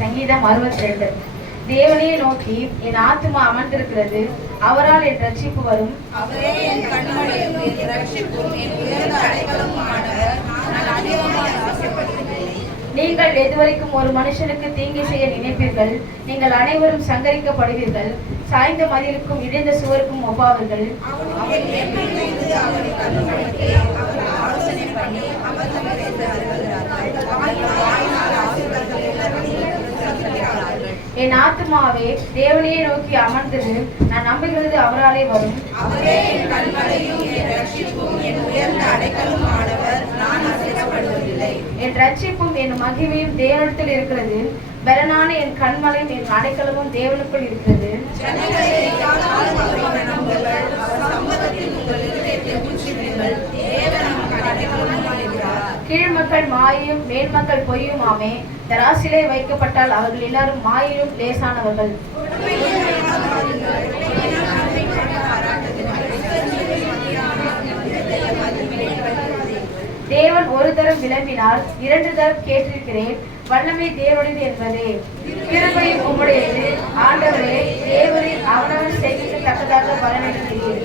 சங்கீதம் 62. தேவனையே நோக்கி என் ஆத்துமா அமர்ந்திருக்கிறது, அவரால் என் ரட்சிப்பு வரும். அவரே என் கண்மலையும் என் ரட்சிப்பும் என் உயர்ந்த அடைக்கலமுமானவர். நான் அதிகமாக ஆசைப்படுகிறேன். நீங்கள் எதுவரைக்கும் ஒரு மனுஷனுக்கு தீங்கை செய்ய நினைப்பீர்கள்? நீங்கள் அனைவரும் சங்கரிக்கப்படுவீர்கள். சாய்ந்த மதிலுக்கும் இடிந்த சுவருக்கும் ஒப்பாவீர்கள். என் ஆத்துமாவே தேவனையே நோக்கி அமர்ந்தது, நான் நம்புகிறது அவராலே வரும். அவரே என் கண்மலையும் என் ரட்சிப்பும் என் உயர்ந்த அடைக்கலமுமானவர். நான் அசைக்கப்படுவதில்லை. என் ரட்சிப்பும் என் மகிமையும் தேவனிடத்தில் இருக்கிறது. பலனான என் கண்மலையும் என் அடைக்கலமும் தேவனுக்குள் இருக்கிறது. கீழ் மக்கள் மாயும் மேல் மக்கள் பொய்யுமாமே. தராசிலே வைக்கப்பட்டால் அவர்கள் எல்லாரும் மாயிலும் லேசானவர்கள். தேவன் ஒரு தரம் விளம்பினார், 2 தரம் கேட்டிருக்கிறேன். வல்லமை தேவனுடையது என்பதே. கிருபையும் உம்முடையது. ஆண்டவரே, தேவரே அவனவன் செய்திக்கு தக்கதாக பலனளிக்கிறீர்.